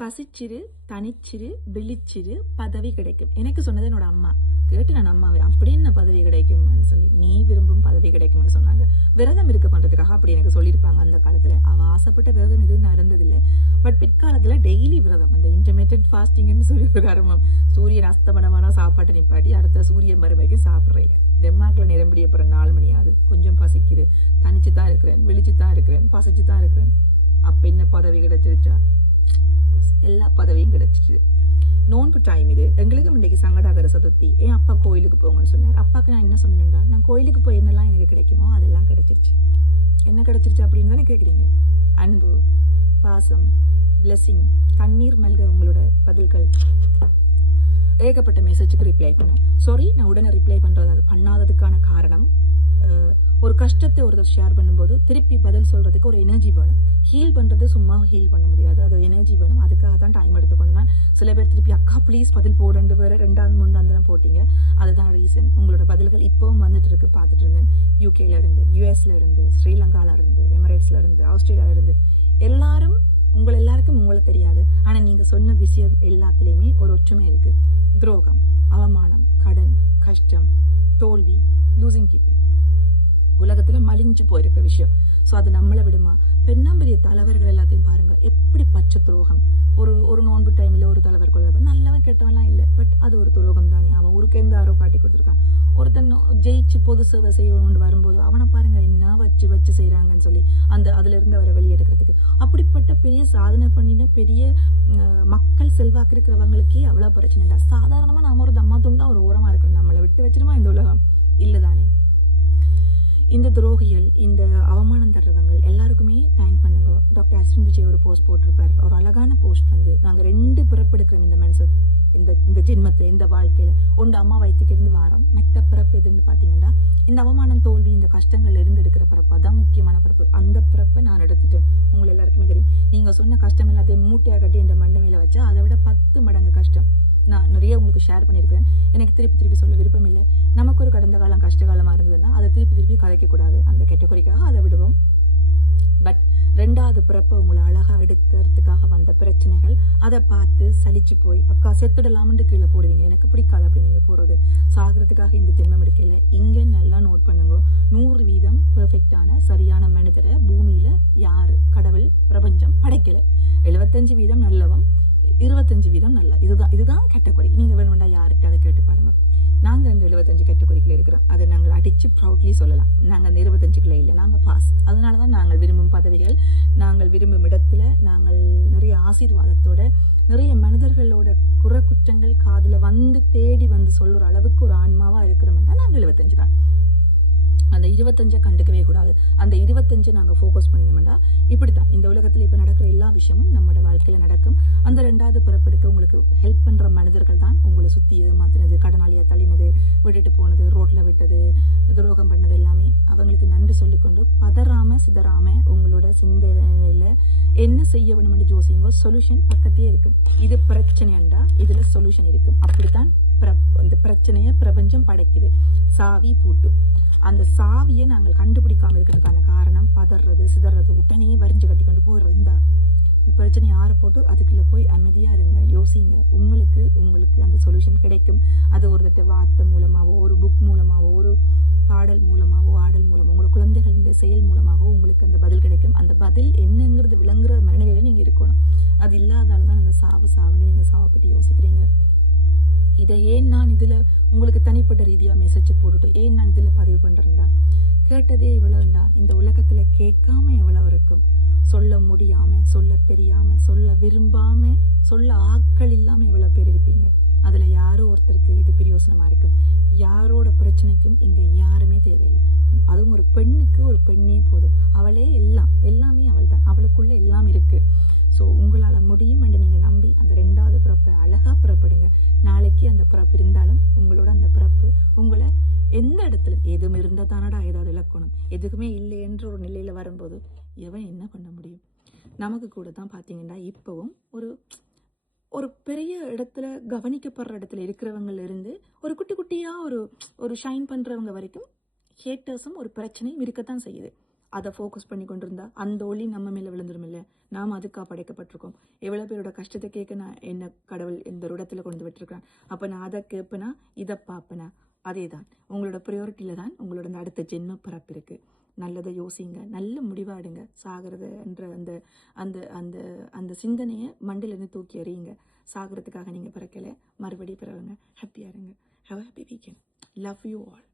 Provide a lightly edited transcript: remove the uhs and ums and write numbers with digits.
பசிச்சிரு, தனிச்சிரு, விழிச்சிரு, பதவி கிடைக்கும். எனக்கு சொன்னது என்னோட அம்மா. கேட்டு நான் அம்மாவே அப்படி என்ன பதவி கிடைக்கும்னு சொல்லி, நீ விரும்பும் பதவி கிடைக்கும்னு சொன்னாங்க. விரதம் இருக்க பண்றதுக்காக அப்படி எனக்கு சொல்லியிருப்பாங்க அந்த காலத்துல. அவ ஆசைப்பட்ட விரதம் எதுவும் நடந்ததில்லை. பட் பிற்காலத்துல டெய்லி விரதம், அந்த இன்டர்மீடியட் ஃபாஸ்டிங்னு சொல்லி ஒரு கர்மம். சூரியன் அஸ்தமனமான சாப்பாட்டை நிப்பாட்டி அடுத்த சூரியன் மறுமைக்கு சாப்பிட்றேன். டென்மார்க்ல நிரம்பிய அப்புறம் 4 மணி ஆகுது, கொஞ்சம் பசிக்குது, தனிச்சு தான் இருக்கிறேன், விழிச்சு தான் இருக்கிறேன், பசிச்சு தான் இருக்கிறேன். அப்ப என்ன பதவி கிடைச்சிருச்சா? எல்லா பதவியும் கிடைச்சிச்சு. நோன்பு டைம் இது. எங்களுக்கு இன்றைக்கு சங்கடாகர சதுர்த்தி. என் அப்பா கோயிலுக்கு போங்கன்னு சொன்னார். அப்பாவுக்கு நான் என்ன சொன்னேன்டா, நான் கோயிலுக்கு போய் என்னெல்லாம் எனக்கு கிடைக்குமோ அதெல்லாம் கிடைச்சிருச்சு. என்ன கிடைச்சிருச்சு அப்படின்னு தானே கேட்குறீங்க? அன்பு, பாசம், பிளெஸிங், கண்ணீர் மல்க உங்களோட பதில்கள். ஏகப்பட்ட மெசேஜுக்கு ரிப்ளை பண்ணேன். சாரி, நான் உடனே ரிப்ளை பண்ணாததுக்கான காரணம், ஒரு கஷ்டத்தை ஒருத்தர் ஷேர் பண்ணும்போது திருப்பி பதில் சொல்றதுக்கு ஒரு எனர்ஜி வேணும். ஹீல் பண்றது சும்மா ஹீல் பண்ண முடியாது, அது எனர்ஜி வேணும். அதுக்காக தான் டைம் எடுத்துக்கொண்டு தான் சில பேர் திருப்பி அக்கா ப்ளீஸ் பதில் போடுண்டு வேற 2வது 3வது போட்டீங்க. அதுதான் ரீசன். உங்களோட பதில்கள் இப்பவும் வந்துட்டு இருக்கு. பார்த்துட்டு இருந்தேன். யூகேல இருந்து, யூஎஸ்ல இருந்து, ஸ்ரீலங்கால இருந்து, எமிரேட்ஸ்ல இருந்து, ஆஸ்திரேலியால இருந்து, எல்லாரும் எல்லாருக்கும் உங்களை தெரியாது. ஆனா நீங்க சொன்ன விஷயம் எல்லாத்துலயுமே ஒரு ஒற்றுமை இருக்கு. துரோகம், அவமானம், கடன், கஷ்டம், தோல்வி, லூசிங் பீப்புள் உலகத்துல மலிஞ்சு போயிருக்க விஷயம். ஸோ அது நம்மளை விடுமா? பெரிய தலைவர்கள் எல்லாத்தையும் பாருங்க, எப்படி பச்சை துரோகம். ஒரு நோன்பு டைம்ல ஒரு தலைவர் கொள்ள நல்லவன் கெட்டவன்லாம் இல்லை, பட் அது ஒரு துரோகம் தானே. அவன் ஊருக்கேந்து யாரோ காட்டி கொடுத்துருக்கான். ஒருத்தன் ஜெயிச்சு பொது சேவை செய்யணும்னு வரும்போது அவனை பாருங்க என்ன வச்சு செய்யறாங்கன்னு சொல்லி அதுல இருந்து அவரை வெளியெடுக்கிறதுக்கு. அப்படிப்பட்ட பெரிய சாதனை பண்ணின பெரிய மக்கள் செல்வாக்கு இருக்கிறவங்களுக்கே அவ்வளவு பிரச்சனைடா. சாதாரணமா நாம ஒரு தம்மா துண்டா ஒரு ஓரமா இருக்கிறோம். நம்மளை விட்டு வச்சிருமா இந்த உலகம்? இல்லதானே. இந்த துரோகிகள், இந்த அவமானம் தர்றவங்க எல்லாருக்குமே தேங்க் பண்ணுங்க. டாக்டர் அஸ்வின் விஜய் ஒரு போஸ்ட் போட்டிருப்பார், ஒரு அழகான போஸ்ட். நாங்க 2 பிறப்பெடுக்கிறோம் இந்த மனுஷன், இந்த ஜென்மத்துல, இந்த வாழ்க்கையில. ஒன்று அம்மா வயிற்றுக்கு இருந்து வாரம், மெட்ட பிறப்பு எதுன்னு பாத்தீங்கன்னா இந்த அவமானம், தோல்வி, இந்த கஷ்டங்கள்ல இருந்து எடுக்கிற பிறப்பு, அதான் முக்கியமான பிறப்பு. அந்த பிறப்பை நான் எடுத்துட்டேன். உங்களை எல்லாருக்குமே தெரியும். நீங்க சொன்ன கஷ்டம் எல்லாத்தையும் மூட்டையா கட்டி இந்த மண்டை மேல வச்சா அதை விட 10 மடங்கு கஷ்டம் நான் நிறைய உங்களுக்கு ஷேர் பண்ணியிருக்கிறேன். எனக்கு திருப்பி சொல்ல விருப்பம் இல்லை. நமக்கு ஒரு கடந்த காலம் கஷ்ட காலமா இருந்ததுன்னா அதை திருப்பி கதைக்கக்கூடாது. அந்த கேட்டகரிக்காக அதை விடுவோம். பட் 2வது பிறப்பு உங்களை அழகா எடுக்கிறதுக்காக வந்த பிரச்சனைகள், அதை பார்த்து சலிச்சு போய் அக்கா செத்துடலாம்னு கீழே போடுவீங்க. எனக்கு பிடிக்காது அப்படி நீங்க போறது. சாகிறதுக்காக இந்த ஜென்மம் எடுக்கல. இங்க நல்லா நோட் பண்ணுங்க, 100% பெர்ஃபெக்டான சரியான மனிதரை பூமியில யாரு, கடவுள், பிரபஞ்சம் படைக்கல. 75% நல்லவன், 25% நல்ல. இதுதான் கேட்டகரி. நீங்க வேணும்டா யாருக்கு அதை கேட்டு பாருங்க. நாங்க அந்த 75 கேட்டகரிக்குள்ள இருக்கிறோம். அதை நாங்கள் அடிச்சு ப்ரௌட்லி சொல்லலாம். நாங்க அந்த 25க்குள்ள இல்லை, நாங்க பாஸ். அதனாலதான் நாங்கள் விரும்பும் பதவிகள், நாங்கள் விரும்பும் இடத்துல, நாங்கள் நிறைய ஆசீர்வாதத்தோட, நிறைய மனிதர்களோட குற்றங்கள் காதுல தேடி வந்து சொல்ற அளவுக்கு ஒரு ஆன்மாவா இருக்கிறோம்னா நாங்கள் 75 தான். அந்த 25 கண்டுக்கவே கூடாது. அந்த 25 நாங்க ஃபோக்கஸ் பண்ணினோம்னா இப்படித்தான் இந்த உலகத்துல இப்ப நடக்கிற எல்லா விஷயமும் நம்மளோட வாழ்க்கையில நடக்கும். அந்த 2வது பிறப்பெடுக்க உங்களுக்கு ஹெல்ப் பண்ற மனிதர்கள் தான் உங்களை சுத்தி ஏமாத்தினது, கடனாளியா தள்ளினது, விட்டுட்டு போனது, ரோட்ல விட்டது, துரோகம் பண்ணது எல்லாமே. அவங்களுக்கு நன்றி சொல்லிக்கொண்டு பதறாம சிதறாம உங்களோட சிந்தனையில என்ன செய்ய வேணும்னு யோசிங்க. சொல்யூஷன் பக்கத்தே இருக்கும். இது பிரச்சனைண்டா இதுல சொல்யூஷன் இருக்கும். அப்படித்தான் இந்த பிரச்சனையை பிரபஞ்சம் படைக்குது. சாவி பூட்டு. அந்த சாவியை நாங்கள் கண்டுபிடிக்காம இருக்கிறதுக்கான காரணம் பதறது, சிதறது, உடனே வரிஞ்சு கட்டி கொண்டு போயிடுறது. இந்த பிரச்சனையை ஆற போட்டு அதுக்குள்ள போய் அமைதியா இருங்க, யோசிங்க. உங்களுக்கு அந்த சொல்யூஷன் கிடைக்கும். அது ஒரு வார்த்தை மூலமாவோ, ஒரு புக் மூலமாவோ, ஒரு பாடல் மூலமாவோ, ஆடல் மூலமோ, உங்களோட குழந்தைகளின் செயல் மூலமாகவோ உங்களுக்கு அந்த பதில் கிடைக்கும். அந்த பதில் என்னங்கிறது விளங்குற மனநிலையில நீங்க இருக்கணும். அது இல்லாதால தான் அந்த சாவுன்னு நீங்க சாவை பற்றி யோசிக்கிறீங்க. இதை ஏன் நான் இதுல உங்களுக்கு தனிப்பட்ட ரீதியா மெசேஜ் போட்டுட்டு ஏன் நான் இதுல பதிவு பண்றேன்டா, கேட்டதே இவ்வளவுண்டா. இந்த உலகத்துல கேட்காம எவ்வளவு இருக்கும். சொல்ல முடியாம, சொல்ல தெரியாம, சொல்ல விரும்பாம, சொல்ல ஆட்கள் இல்லாம எவ்வளவு பேர் இருப்பீங்க. அதுல யாரோ ஒருத்தருக்கு இது பிரயோசனமா இருக்கும். யாரோட பிரச்சனைக்கும் இங்க யாருமே தேவையில்லை. அதுவும் ஒரு பெண்ணுக்கு ஒரு பெண்ணே போதும். அவளே எல்லாமே அவள் தான். அவளுக்குள்ள எல்லாம் இருக்கு. ஸோ உங்களால முடியும் என்று நீங்க நம்பி அந்த 2வது பிறப்பை அழகா பிறப்படுங்க. நாளைக்கு அந்த பிறப்பு இருந்தாலும் உங்களோட அந்த பிறப்பு உங்களை எந்த இடத்துல எதுவும் இருந்தா தானடா ஏதாவது இழக்கணும். எதுக்குமே இல்லை என்ற ஒரு நிலையில வரும்போது எவன் என்ன பண்ண முடியும்? நமக்கு கூட தான் பாத்தீங்கன்னா இப்பவும் ஒரு பெரிய இடத்துல கவனிக்கப்படுற இடத்துல இருக்கிறவங்கல இருந்து ஒரு குட்டியா ஒரு ஷைன் பண்றவங்க வரைக்கும் ஹேட்டர்ஸும் ஒரு பிரச்சனையும் இருக்கத்தான் செய்யுது. அதை ஃபோக்கஸ் பண்ணி கொண்டிருந்தா அந்த ஒளி நம்ம மேலே விழுந்துடும் இல்லை. நாம் அதுக்காக படைக்கப்பட்டிருக்கோம். எவ்வளோ பேரோட கஷ்டத்தை கேட்க நான் என்ன கடவுள் இந்த இடத்துல கொண்டு விட்டுருக்கிறேன். அப்போ நான் அதை கேட்பேனா, இதை பார்ப்பேனா? அதே தான் உங்களோட ப்ரையாரிட்டியில தான் உங்களோட அந்த அடுத்த ஜென்ம பிறப்பு இருக்கு. நல்லதை யோசிங்க, நல்ல முடிவாடுங்க. சாகிறது என்ற அந்த அந்த அந்த அந்த சிந்தனையை மண்டிலிருந்து தூக்கி எறியுங்க. சாகிறதுக்காக நீங்கள் பிறக்கலை, மறுபடியும் பிறகுங்க. ஹாப்பியாக இருங்க. Have happy weekend. Love you all.